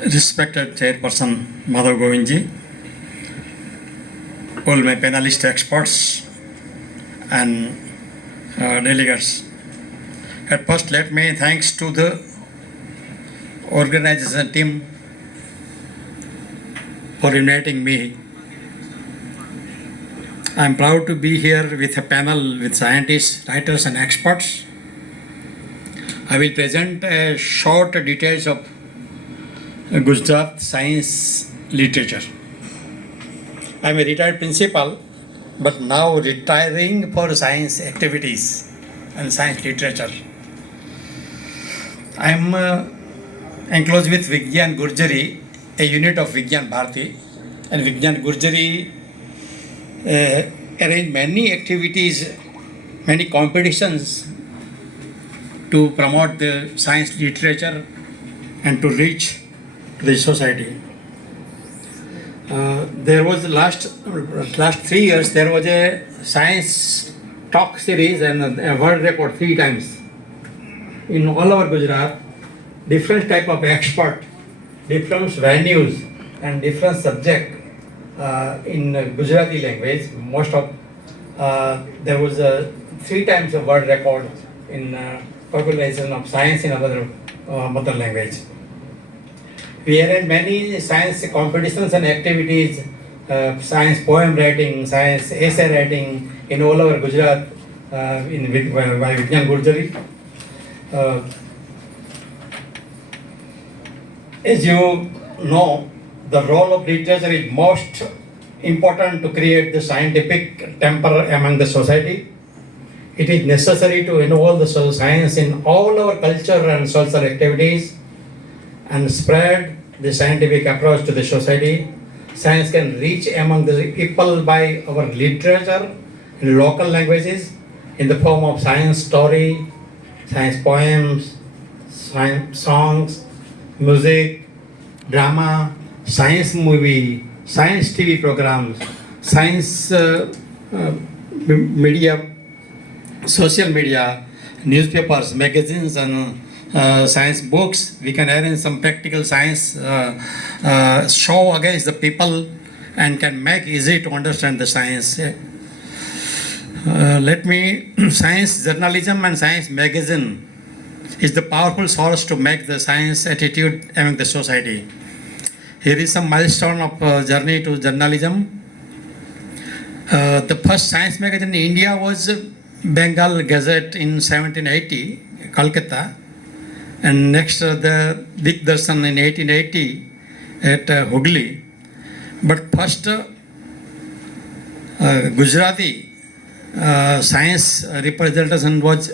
Respected Chairperson Madhav Govindji, all my panelist experts and delegates. At first, let me thanks to the organization team for inviting me. I am proud to be here with a panel with scientists, writers and experts. I will present a short details of Gujarat science literature. I am a retired principal, but now retiring for science activities and science literature. I am enclosed with Vigyan Gurjari, a unit of Vigyan Bharati, and Vigyan Gurjari arrange many activities, many competitions to promote the science literature and to reach the society. There was the last 3 years there was a science talk series and a world record 3 times in all over Gujarat. Different type of expert, different venues and different subject in Gujarati language. Most of there was 3 times a world record in popularization of science in our mother language. We arrange many science competitions and activities, science poem writing, science essay writing in all over Gujarat by Vigyan Gurjari. As you know, the role of literature is most important to create the scientific temper among the society. It is necessary to involve the science in all our culture and social activities and spread the scientific approach to the society. Science can reach among the people by our literature in local languages in the form of science story, science poems, science songs, music, drama, science movie, science TV programs, science media, social media, newspapers, magazines and science books. We can arrange some practical science show against the people and can make easy to understand the science. Science journalism and science magazine is the powerful source to make the science attitude among the society. Here is some milestone of journey to journalism. The first science magazine in India was Bengal Gazette in 1780, Calcutta. And next the Dikdarshan in 1880 at Hooghly. But first Gujarati science representation was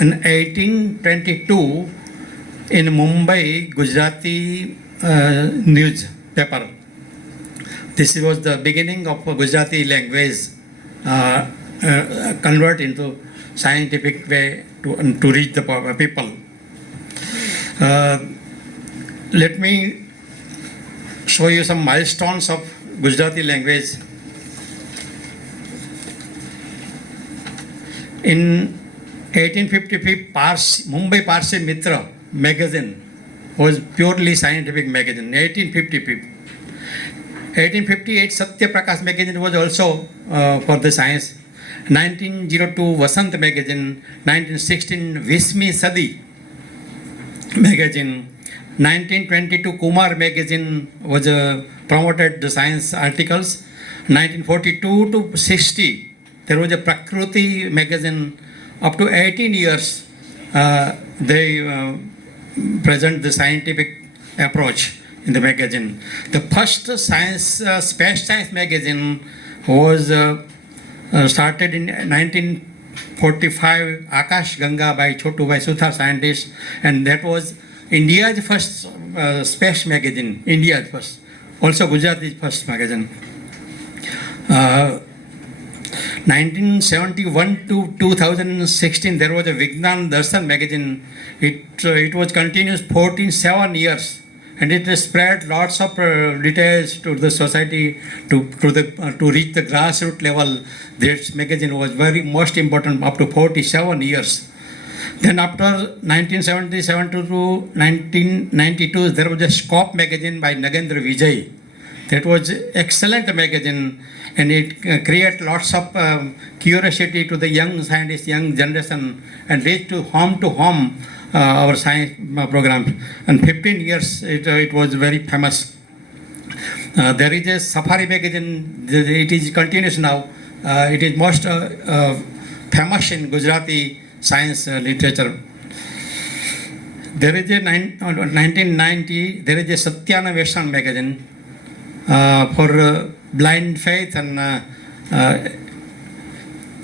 in 1822 in Mumbai Gujarati newspaper. This was the beginning of Gujarati language convert into scientific way to reach the people. Let me show you some milestones of Gujarati language. In 1855, Mumbai Parsi Mitra magazine was purely scientific magazine. 1858, Satya Prakash magazine was also for the science. 1902, Vasant magazine. 1916, Vismi Sadi magazine. 1922, Kumar magazine was promoted the science articles. 1942 to 60, there was a Prakruti magazine. Up to 18 years, they present the scientific approach in the magazine. The first science, space science magazine was started in 1945, Akash Ganga by Chotu Bhai Suthar, scientist, and that was India's first space magazine, India's first. Also Gujarati's first magazine. 1971 to 2016, there was a Vigyan Darshan magazine. It was continuous 7 years, and it spread lots of details to the society to reach the grassroots level. This magazine was very most important up to 47 years. Then after 1977 to 1992, there was a Scope magazine by Nagendra Vijay. That was excellent magazine, and it create lots of curiosity to the young scientists, young generation, and reach to home our science program. And 15 years it was very famous. There is a Safari magazine. It is continuous now. It is most famous in Gujarati science literature. There is a 1990. There is a Satyanaveshan magazine for blind faith, and I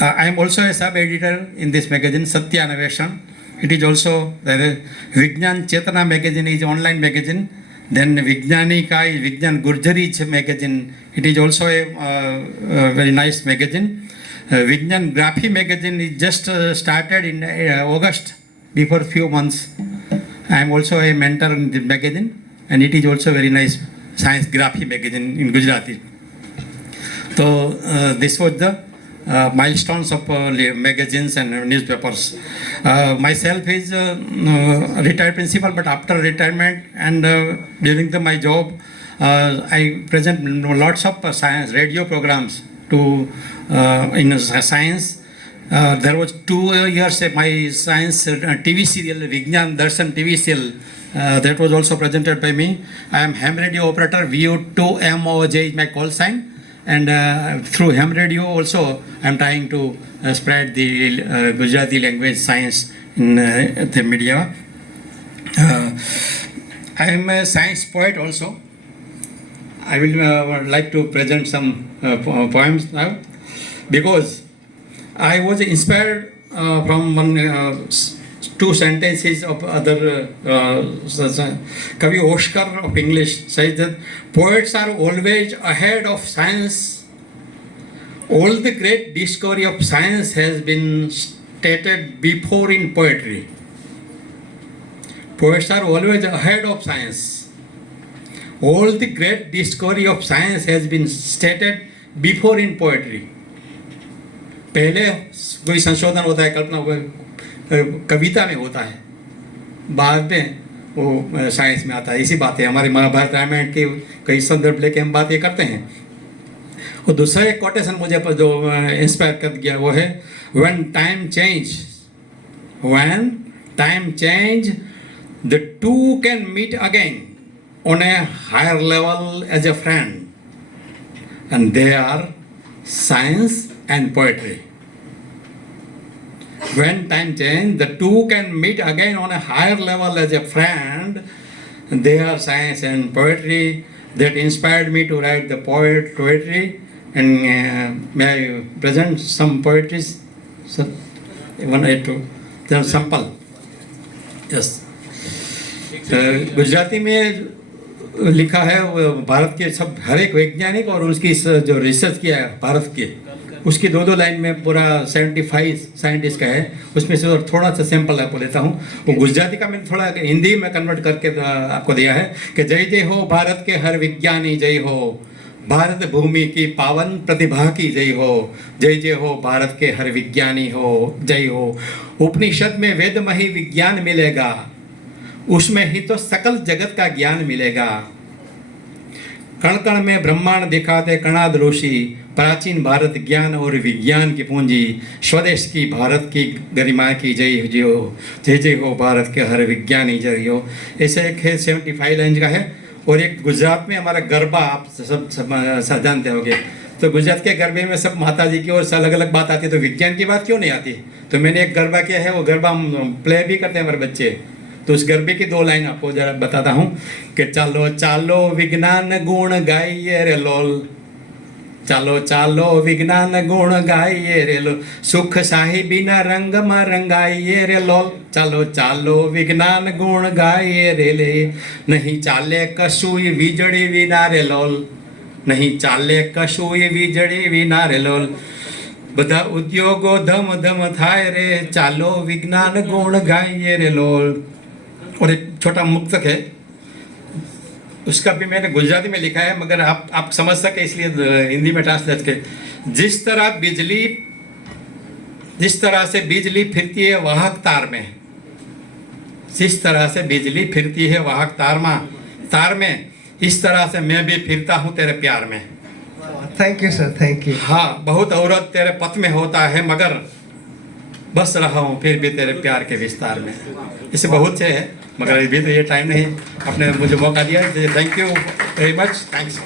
am also a sub-editor in this magazine, Satyanaveshan. It is also there. Vigyan Chetana magazine is online magazine. Then Vijnanika is Vigyan Gurjari magazine. It is also a very nice magazine. Vigyan Graphy magazine is just started in August, before few months. I am also a mentor in this magazine, and it is also very nice science graphy magazine in Gujarati. So this was the milestones of magazines and newspapers. Myself is retired principal, but after retirement and during my job, I present lots of science radio programs to in science. There was 2 years my science TV serial, Vigyan Darshan TV serial. That was also presented by me. I am ham radio operator. VU2MOJ is my call sign. And through ham radio also, I am trying to spread the Gujarati language science in the media. I am a science poet also. I will like to present some poems now, because I was inspired from two sentences of other Kavi Oscar of English says that poets are always ahead of science. All the great discovery of science has been stated before in poetry. Poets are always ahead of science. All the great discovery of science has been stated before in poetry. पहले कोई संशोधन होता है, कल्पना कविता में होता है, बाद में वो साइंस में आता है. इसी बात है, हमारे महाभारत रामायण के कई संदर्भ लेके हम बात ये करते हैं. और दूसरा एक कोटेशन मुझे जो इंस्पायर कर गया वो है, when time change the two can meet again on a higher level as a friend, and they are science and poetry. When time change, the two can meet again on a higher level as a friend, and they are science and poetry. That inspired me to write the poetry. And may I present some poetries? So, one or two. Then sample. Yes. Gujarati में लिखा है भारत के सब हर एक वैज्ञानिक और उसकी जो रिसर्च किया है भारत के, उसकी दो लाइन में पूरा 75 साइंटिस्ट का है. उसमें से थोड़ा सा सैंपल आपको लेता हूँ. वो गुजराती का मैंने थोड़ा हिंदी में कन्वर्ट करके आपको दिया है कि जय जय हो भारत के हर विज्ञानी, जय हो भारत भूमि की पावन प्रतिभा की, जय हो जय जय हो भारत के हर विज्ञानी हो, जय हो. उपनिषद में वेदमही विज्ञान मिलेगा, उसमें ही तो सकल जगत का ज्ञान मिलेगा. कण कण में ब्रह्मांड दिखाते कणाद ऋषि, प्राचीन भारत ज्ञान और विज्ञान की पूंजी, स्वदेश की भारत की गरिमा की, जय जय हो, जय जय हो भारत के हर विज्ञानी, जय हो. ऐसे एक है 75 लाइन का है. और एक गुजरात में हमारा गरबा, आप सब जानते होंगे. तो गुजरात के गरबे में सब माता जी की और अलग अलग बात आती है, तो विज्ञान की बात क्यों नहीं आती. तो मैंने एक गरबा किया है, वो गरबा हम प्ले भी करते हैं हमारे बच्चे. तो उस गरबे की 2 लाइन आपको जरा बताता हूँ कि चालो चालो विज्ञान गुण गाइए रे लोल, चालो चालो विज्ञान गुण गाइए रे लोल, सुख साही बिना रंग में रंगाइए रे लोल, चालो चालो विज्ञान गुण गाइए रे ले, नहीं चाले कशुई वीजड़ी विना रे लोल, नहीं चाले कशुई वीजड़ी विना रे लोल. બધા ઉદ્યોગો ધમ ધમ થાય રે, ચાલો વિજ્ઞાન ગુણ ગાઈએ રે લોલ. और एक छोटा मुक्तक है, उसका भी मैंने गुजराती में लिखा है, मगर आप समझ सके इसलिए हिंदी में ट्रांसलेट के. जिस तरह से बिजली फिरती है वाहक तार में, जिस तरह से बिजली फिरती है वाहक तार में, इस तरह से मैं भी फिरता हूँ तेरे प्यार में। Thank you sir, thank you. हाँ, बहुत औरत तेरे पथ में होता है, मगर बस रहा हूँ फिर भी तेरे प्यार के विस्तार में। इससे बहुत से है, मगर अभी तो ये टाइम नहीं, आपने मुझे मौका दिया। Thank you very much, thanks.